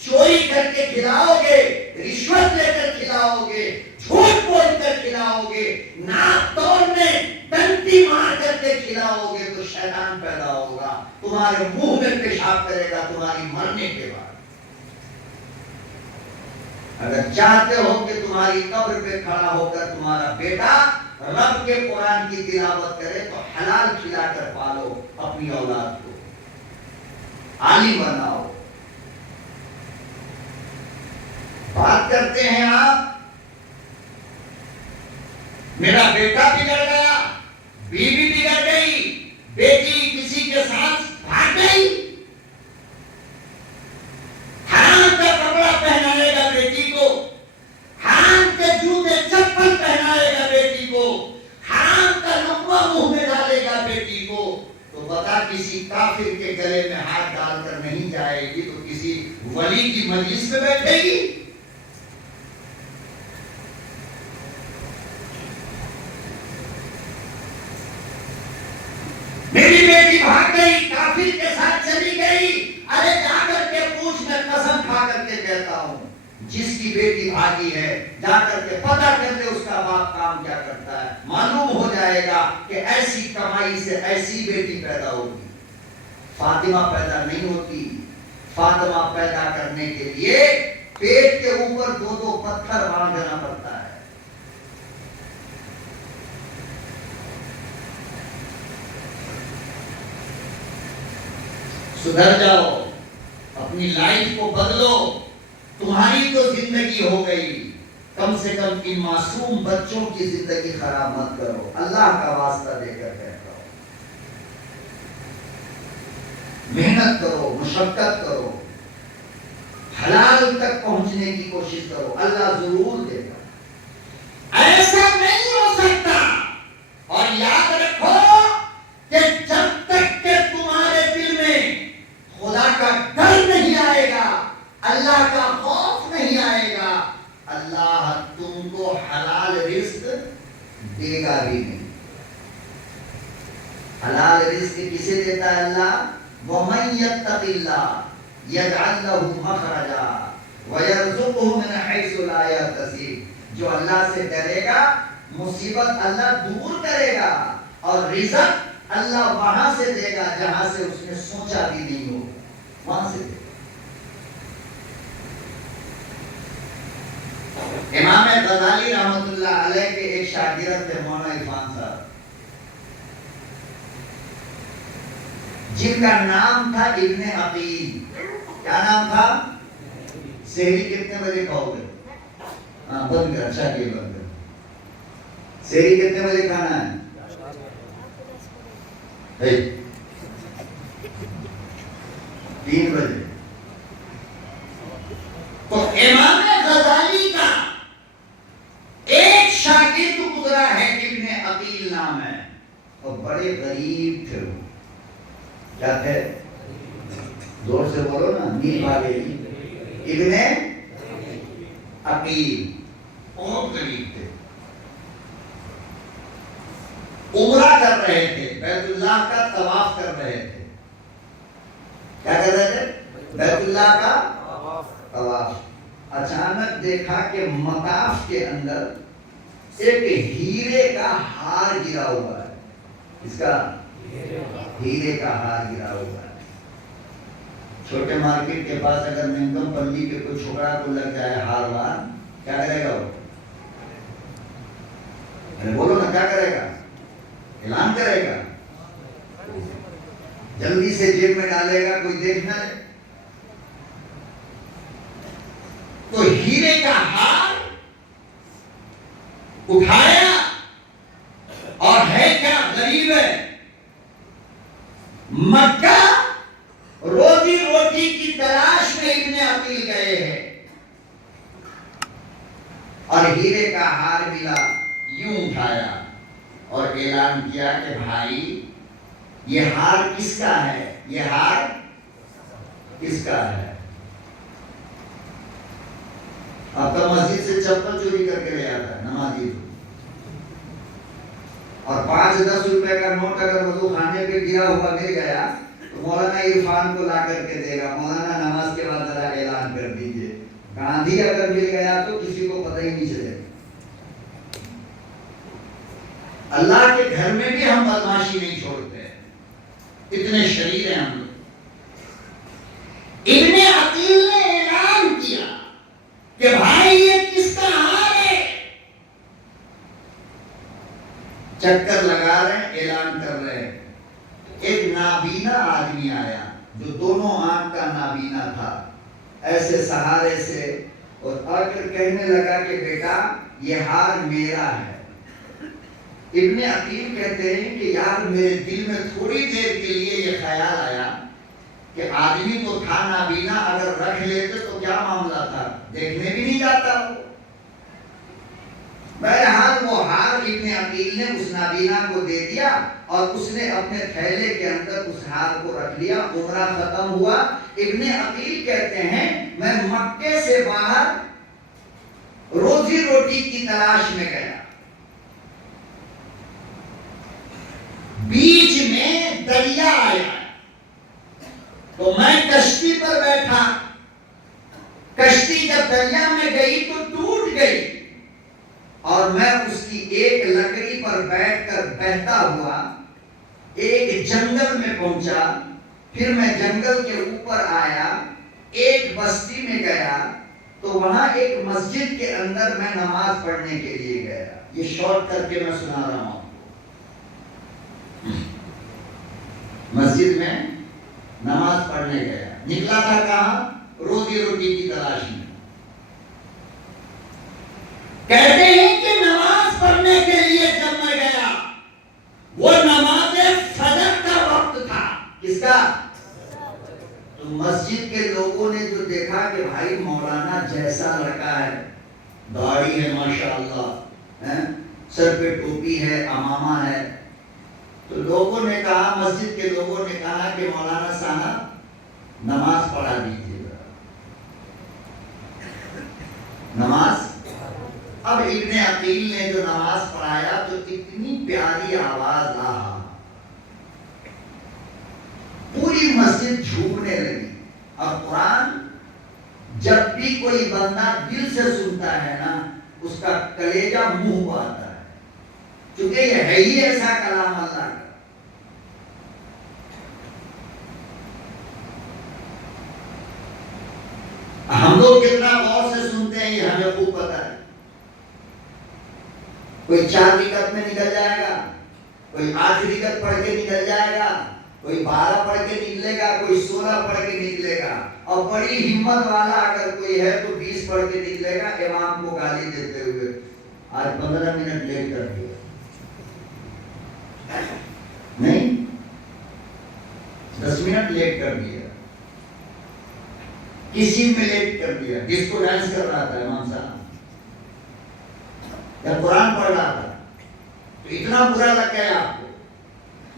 چوری کر کے کھلاؤ گے، رشوت لے کر کھلاؤ گے، جھوٹ بول کر کھلاؤ گے، ناک توڑنے ڈنڈی مار کر کے کھلاؤ گے تو شیطان پیدا ہوگا، تمہارے منہ میں پیشاب کرے گا تمہاری مرنے کے بعد۔ اگر چاہتے ہو کہ تمہاری قبر پہ کھڑا ہو کر تمہارا بیٹا رب کے قرآن کی تلاوت کرے تو حلال کھلا کر پالو اپنی اولاد کو، عالم بناؤ۔ بات کرتے ہیں آپ میرا بیٹا بگڑ گیا، بیوی بگڑ گئی، بیٹی کسی کے ساتھ بھاگ گئی، حرام کا کپڑا پہنائے گا بیٹی کو، حرام کے جوتے چپل پہنائے گا بیٹی کو، حرام کا لقمہ منہ میں ڈالے گا بیٹی کو، تو بتا کسی کافر کے گلے میں ہاتھ ڈال کر نہیں جائے گی تو کسی ولی کی مجلس میں بیٹھے گی؟ میری بیٹی بھاگ گئی، کافر کے ساتھ چلی گئی، ارے جا کر کے پوچھ، میں قسم کھا کر کے کہتا ہوں، جس کی بیٹی بھاگی ہے جا کر کے پتہ کر لے اس کا باپ کام کیا کرتا ہے، معلوم ہو جائے گا کہ ایسی کمائی سے ایسی بیٹی پیدا ہوگی۔ فاطمہ پیدا نہیں ہوتی، فاطمہ پیدا کرنے کے لیے پیٹ کے اوپر دو دو پتھر باندھنا پڑتا ہے۔ سدھر جاؤ، اپنی لائف کو بدلو، تمہاری تو زندگی ہو گئی، کم سے کم ان معصوم بچوں کی زندگی خراب مت کرو، اللہ کا واسطہ دے کر کہتا ہوں۔ محنت کرو، مشقت کرو، حلال تک پہنچنے کی کوشش کرو، اللہ ضرور دے گا۔ ایسا نہیں ہو سکتا، اور یاد رکھو کہ جب تک کہ تمہارے دل میں خدا کا ڈر نہیں آئے گا، اللہ کا خوف نہیں آئے گا، اللہ تم کو حلال رزق دے گا بھی نہیں۔ حلال رزق کسے دیتا ہے اللہ؟ وَمَن يَتَّقِ اللَّهَ يَجْعَلْ لَهُ مَخْرَجًا وَيَرْزُقْهُ مِنْ حَيْثُ لَا يَحْتَسِبُ، جو اللہ سے ڈرے گا مصیبت اللہ دور کرے گا، اور رزق اللہ وہاں سے دے گا جہاں سے اس نے سوچا بھی نہیں ہو، وہاں سے دے گا۔ امام غزالی رحمۃ اللہ علیہ کے ایک شاگرد تھے مولانا عرفان صاحب، جن کا نام تھا ابن عقیل۔ کیا نام تھا؟ سحری کتنے بجے کھاؤ گے؟ ہاں بند کر، اچھا کہ بند کر۔ سحری کتنے بجے کھانا ہے؟ 3 بجے۔ تو امام غزالی کا ایک شاگرد گزرا ہے، ابن عقیل نام ہے، اور بڑے غریب تھے وہ۔ کیا تھے؟ زور سے بولو نا، نیل والے۔ ابن عقیل بہت غریب تھے، عمرہ کر رہے تھے، بیت اللہ کا طواف کر رہے تھے۔ کیا کر رہے تھے؟ بیت اللہ کا طواف۔ اچانک دیکھا کہ مطاف کے اندر ایک ہیرے کا ہار گرا ہوا ہے۔ اس کا ہیرے کا ہار گرا ہوا ہے۔ چھوٹے مارکیٹ کے پاس اگر مہنگم پلی کے کوئی چھوکرا کو لگ جائے ہار وار، کیا کرے گا وہ؟ بولو نا، کیا کرے گا؟ اعلان کرے گا، جلدی سے جیب میں ڈالے گا، کوئی دیکھنا ہے۔ تو ہیرے کا ہار اٹھایا، اور ہے کیا غریب ہے، مکہ روزی روٹی کی تلاش میں ابن عقیل گئے ہیں، اور ہیرے کا ہار ملا، یوں اٹھایا اور اعلان کیا کہ بھائی یہ ہار کس کا ہے؟ یہ ہار کس کا ہے؟ اب تو مسجد سے چپل چوری کر کے لے آتا ہے نمازی، اور 5-10 روپے کا نوٹ اگر وضو خانے پہ گرا ہوا مل گیا تو مولانا عرفان کو لا کر کے دے گا، مولانا نماز کے بعد ذرا اعلان کر دیجئے۔ گاندھی اگر مل گیا تو کسی کو پتہ ہی نہیں چلے۔ اللہ کے گھر میں بھی ہم بدماشی نہیں چھوڑتے، اتنے شریر ہیں ہم لوگ۔ ابن عقیل نے اعلان کیا کہ بھائی یہ کس کا ہار ہے؟ چکر لگا رہے ہیں، اعلان کر رہے ہیں۔ ایک نابینا آدمی آیا جو دونوں آنکھ کا نابینا تھا، ایسے سہارے سے، اور آ کر کہنے لگا کہ بیٹا یہ ہار میرا ہے۔ ابن عقیل کہتے ہیں کہ یار میرے دل میں تھوڑی دیر کے لیے یہ خیال آیا کہ آدمی تو تھا نابینا، اگر رکھ لیتے تو کیا معاملہ تھا، دیکھنے بھی نہیں جاتا وہ۔ بہرحال وہ ہار ابن عقیل نے اس نابینا کو دے دیا اور اس نے اپنے تھیلے کے اندر اس ہار کو رکھ لیا۔ عمرہ ختم ہوا۔ ابن عقیل کہتے ہیں میں مکے سے باہر روزی روٹی کی تلاش میں گیا، بیچ میں دریا آیا تو میں کشتی پر بیٹھا، کشتی جب دریا میں گئی تو ٹوٹ گئی اور میں اس کی ایک لکڑی پر بیٹھ کر بہتا ہوا ایک جنگل میں پہنچا، پھر میں جنگل کے اوپر آیا، ایک بستی میں گیا تو وہاں ایک مسجد کے اندر میں نماز پڑھنے کے لیے گیا۔ یہ شارٹ کر کے میں سنا رہا ہوں۔ مسجد میں نماز پڑھنے گیا، نکلا تھا کہاں؟ روزی روٹی کی تلاش میں۔ کہتے ہیں کہ نماز پڑھنے کے لیے جب میں گیا، وہ نماز فجر کا وقت تھا۔ کس کا؟ تو مسجد کے لوگوں نے جو دیکھا کہ بھائی مولانا جیسا لڑکا ہے، داڑھی ہے ماشاءاللہ، سر پہ ٹوپی ہے، امامہ ہے، تو لوگوں نے کہا، مسجد کے لوگوں نے کہا کہ مولانا صاحب نماز پڑھا دیجیے گا، نماز۔ اب ابن عقیل نے جو نماز پڑھایا تو اتنی پیاری آواز آہا، پوری مسجد جھومنے لگی۔ اور قرآن جب بھی کوئی بندہ دل سے سنتا ہے نا، اس کا کلیجہ منہ کو آتا ہے، کیونکہ یہ ہے ہی ایسا کلام اللہ کا۔ ہم لوگ کتنا غور سے سنتے ہیں یہ ہمیں خوب پتا ہے۔ کوئی 4 رکعت میں نکل جائے گا، کوئی 8 رکعت پڑھ کے نکل جائے گا، کوئی 12 پڑھ کے نکلے گا، کوئی 16 پڑھ کے نکلے گا، اور بڑی ہمت والا اگر کوئی ہے تو 20 پڑھ کے نکلے گا امام کو گالی دیتے ہوئے، آج 15 منٹ لیٹ کر دیا، نہیں 10 منٹ لیٹ کر دیا، کسی میں لیٹ کر دیا، جس کو ڈانس کر رہا تھا امام صاحب جب قرآن پڑھ رہا تھا تو اتنا برا لگ گیا آپ کو۔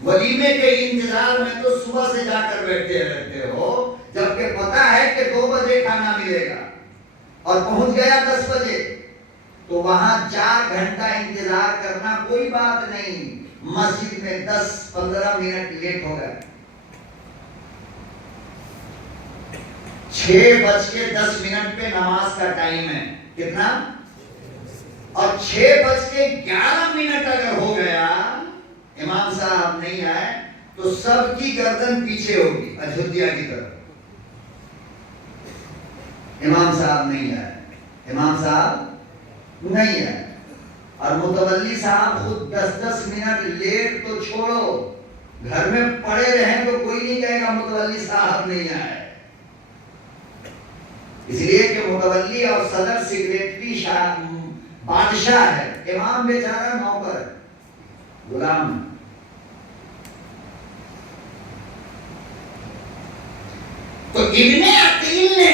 ولیمے کے انتظار میں تو صبح سے جا کر بیٹھتے رہتے ہو، جبکہ پتا ہے کہ 2 بجے کھانا ملے گا، اور پہنچ گیا 10 بجے، تو وہاں 4 گھنٹہ انتظار کرنا کوئی بات نہیں، مسجد میں 10-15 منٹ لیٹ ہو گئے۔ 6:10 پہ نماز کا ٹائم ہے، کتنا؟ اور 6:11 اگر ہو گیا، امام صاحب نہیں آئے تو سب کی گردن پیچھے ہوگی اجودھیا کی طرف۔ امام صاحب نہیں آئے، امام صاحب نہیں آئے، اور متولی صاحب خود 10 منٹ لیٹ تو چھوڑو، گھر میں پڑے رہیں تو کوئی نہیں کہے گا متولی صاحب نہیں آئے، اس لیے کہ متولی اور صدر سیکریٹری بادشاہ ہے، امام بیچارہ نوکر ہے، غلام ہے۔ تو ابن عقیل نے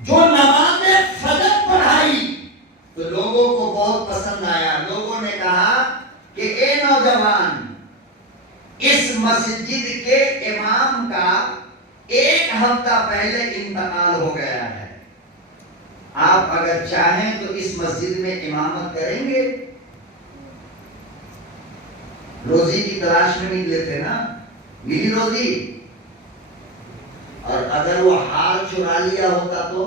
جو نماز فجر پڑھائی تو لوگوں کو بہت پسند آیا۔ لوگوں نے کہا کہ اے نوجوان، اس مسجد کے امام کا 1 ہفتہ پہلے انتقال ہو گیا ہے، آپ اگر چاہیں تو اس مسجد میں امامت کریں گے؟ روزی کی تلاش میں نکلے تھے نا، ملی روزی، اور اگر وہ ہار چرا لیا ہوتا تو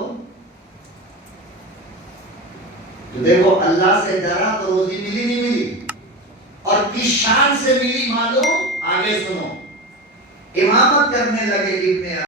دیکھو اللہ سے ڈرا تو روزی ملی نہیں ملی، اور کس شان سے ملی معلوم؟ آگے سنو۔ امامت کرنے لگے ابن